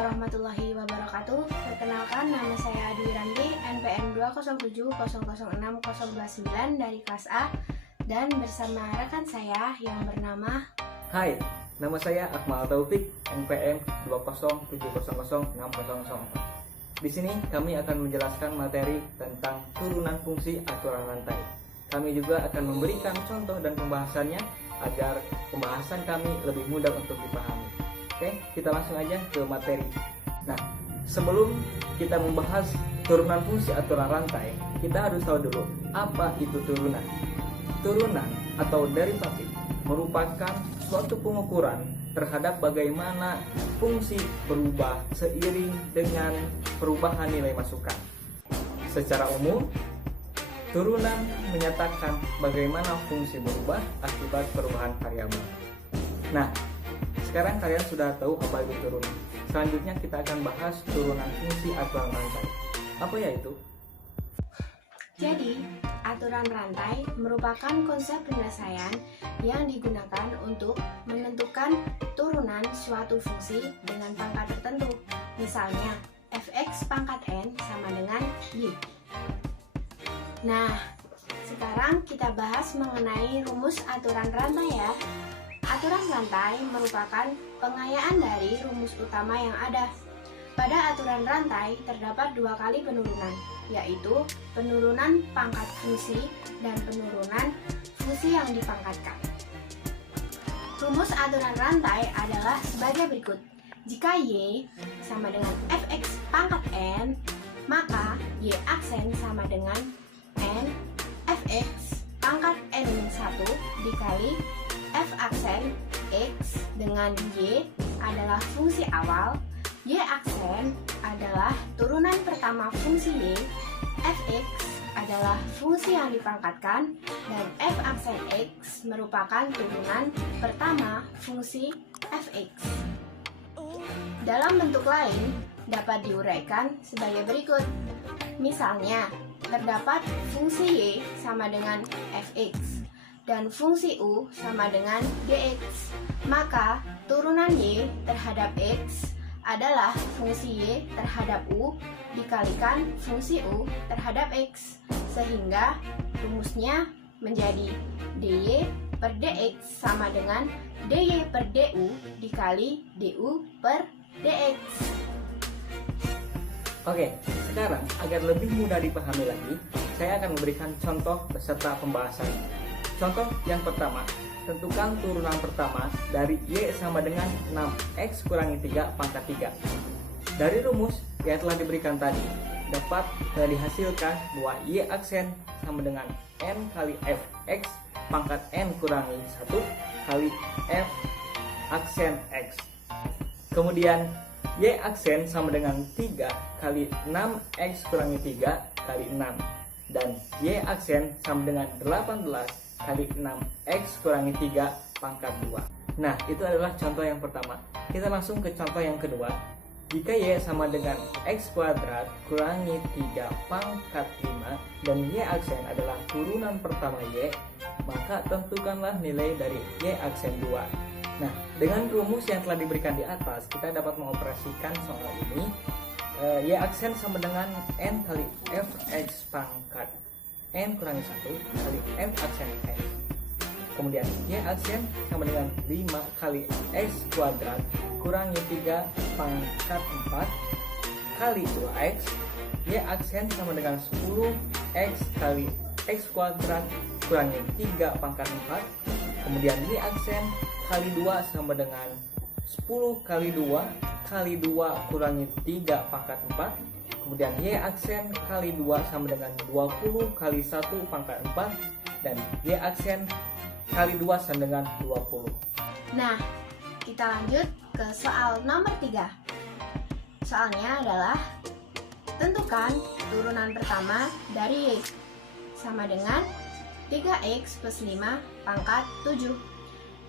warahmatullahi wabarakatuh. Perkenalkan, nama saya Adi Wiranti, NPM 207001029 dari kelas A, dan bersama rekan saya yang bernama Hai, nama saya Akmal Taufik, NPM 207006004. Di sini kami akan menjelaskan materi tentang turunan fungsi aturan rantai. Kami juga akan memberikan contoh dan pembahasannya agar pembahasan kami lebih mudah untuk dipahami. Oke, kita langsung aja ke materi. Nah, sebelum kita membahas turunan fungsi aturan rantai, kita harus tahu dulu apa itu turunan. Turunan atau derivatif merupakan suatu pengukuran terhadap bagaimana fungsi berubah seiring dengan perubahan nilai masukan. Secara umum, turunan menyatakan bagaimana fungsi berubah akibat perubahan variabel. Nah, sekarang kalian sudah tahu apa itu turunan. Selanjutnya kita akan bahas turunan fungsi aturan rantai. Apa ya itu? Jadi, aturan rantai merupakan konsep penyelesaian yang digunakan untuk menentukan turunan suatu fungsi dengan pangkat tertentu. Misalnya, fx pangkat n sama dengan y. Nah, sekarang kita bahas mengenai rumus aturan rantai ya. Aturan rantai merupakan pengayaan dari rumus utama yang ada. Pada aturan rantai terdapat dua kali penurunan, yaitu penurunan pangkat fungsi dan penurunan fungsi yang dipangkatkan. Rumus aturan rantai adalah sebagai berikut. Jika y sama dengan fx pangkat n, maka y aksen sama dengan n fx pangkat n-1 dikali f aksen x dengan y adalah fungsi awal, y aksen adalah turunan pertama fungsi y, fx adalah fungsi yang dipangkatkan, dan f aksen x merupakan turunan pertama fungsi fx. Dalam bentuk lain dapat diuraikan sebagai berikut. Misalnya, terdapat fungsi y sama dengan fx dan fungsi u sama dengan dx, maka turunan y terhadap x adalah fungsi y terhadap u dikalikan fungsi u terhadap x, sehingga rumusnya menjadi dy per dx sama dengan dy per du dikali du per dx. Oke, sekarang agar lebih mudah dipahami lagi, saya akan memberikan contoh beserta pembahasan. Contoh yang pertama, tentukan turunan pertama dari y sama dengan 6x kurangi 3 pangkat 3. Dari rumus yang telah diberikan tadi, dapat dihasilkan bahwa y aksen sama dengan n kali fx pangkat n kurangi 1 kali f aksen x. Kemudian y aksen sama dengan 3 kali 6x kurangi 3 kali 6. Dan y aksen sama dengan 18 kali 6x kurangi 3 pangkat 2. Nah, itu adalah contoh yang pertama. Kita langsung ke contoh yang kedua. Jika y sama dengan x kuadrat kurangi 3 pangkat 5 dan y aksen adalah turunan pertama y, maka tentukanlah nilai dari y aksen 2. Nah, dengan rumus yang telah diberikan di atas, kita dapat mengoperasikan soal ini. Y aksen sama dengan n kali fx pangkat n kurangi 1 kali f aksen x. Kemudian y aksen sama dengan 5 kali x kuadrat kurangi 3 pangkat 4 kali 2x. Y aksen sama dengan 10x kali x kuadrat kurangi 3 pangkat 4. Kemudian y aksen kali 2 sama dengan 10 kali 2 kali 2 kurangi 3 pangkat 4. Kemudian y aksen kali 2 sama dengan 20 kali 1 pangkat 4. Dan y aksen kali 2 sama dengan 20. Nah, kita lanjut ke soal nomor 3. Soalnya adalah tentukan turunan pertama dari y sama dengan 3x plus 5 pangkat 7.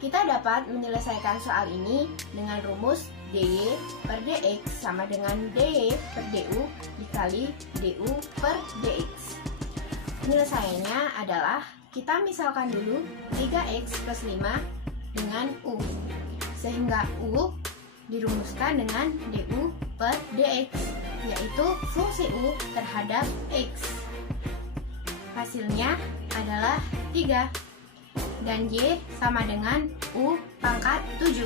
Kita dapat menyelesaikan soal ini dengan rumus dy per dx sama dengan dy per du dikali du per dx. Penyelesaiannya adalah kita misalkan dulu 3x plus 5 dengan u, sehingga u dirumuskan dengan du per dx, yaitu fungsi u terhadap x. Hasilnya adalah 3. Dan y sama dengan u pangkat 7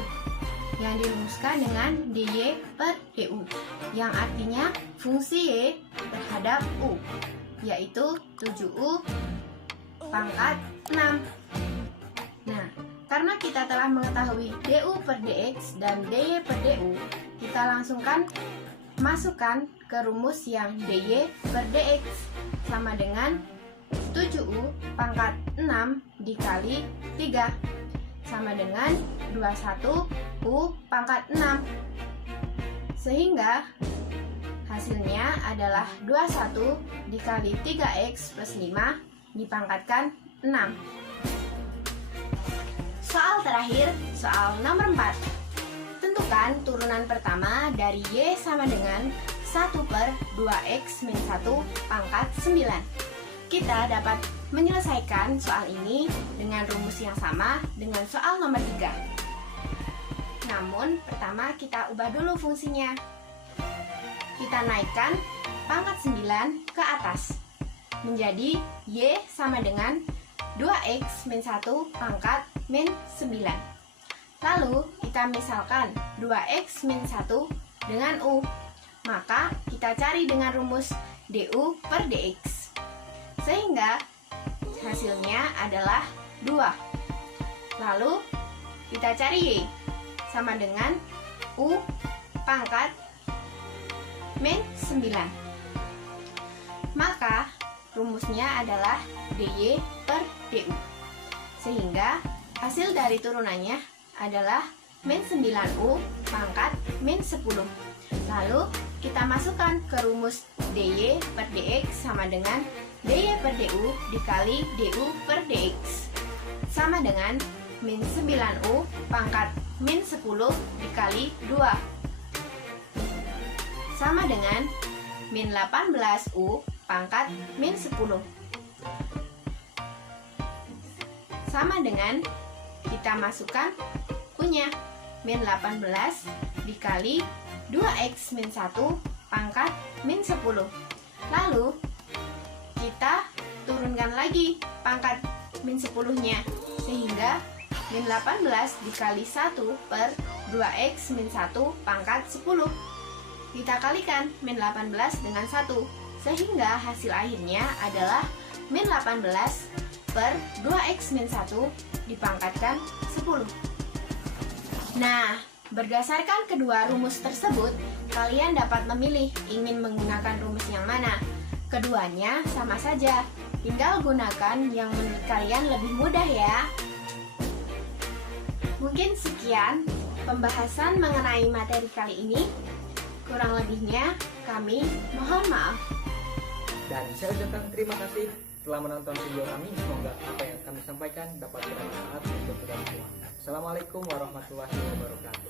yang dirumuskan dengan dy per du, yang artinya fungsi y terhadap u, yaitu 7u pangkat 6. Nah, karena kita telah mengetahui du per dx dan dy per du, kita langsungkan masukkan ke rumus yang dy per dx sama dengan 7u pangkat 6 dikali 3 sama dengan 21u pangkat 6. Sehingga hasilnya adalah 21 dikali 3x plus 5 dipangkatkan 6. Soal terakhir, soal nomor 4. Tentukan turunan pertama dari y sama dengan 1 per 2x min 1 pangkat 9. Kita dapat menyelesaikan soal ini dengan rumus yang sama dengan soal nomor 3. Namun, pertama kita ubah dulu fungsinya. Kita naikkan pangkat 9 ke atas, menjadi y sama dengan 2x min 1 pangkat min 9. Lalu, kita misalkan 2x min 1 dengan u. Maka, kita cari dengan rumus du per dx. Sehingga hasilnya adalah 2. Lalu kita cari y sama dengan u pangkat min 9. Maka rumusnya adalah dy per du. Sehingga hasil dari turunannya adalah min 9u pangkat min 10. Lalu kita masukkan ke rumus dy per dx sama dengan dy per du dikali du per dx sama dengan min 9u pangkat min 10 dikali 2 sama dengan min 18u pangkat min 10 sama dengan kita masukkan u-nya min 18 dikali 2x min 1 pangkat min 10. Lalu kita turunkan lagi pangkat min 10-nya, sehingga min 18 dikali 1 per 2x min 1 pangkat 10. Kita kalikan min 18 dengan 1, sehingga hasil akhirnya adalah min 18 per 2x min 1 dipangkatkan 10. Nah, berdasarkan kedua rumus tersebut, kalian dapat memilih ingin menggunakan rumus yang mana. Keduanya sama saja, tinggal gunakan yang menurut kalian lebih mudah ya. Mungkin sekian pembahasan mengenai materi kali ini. Kurang lebihnya kami mohon maaf. Dan saya ucapkan terima kasih telah menonton video kami. Semoga apa yang kami sampaikan dapat bermanfaat untuk kita semua. Assalamualaikum warahmatullahi wabarakatuh.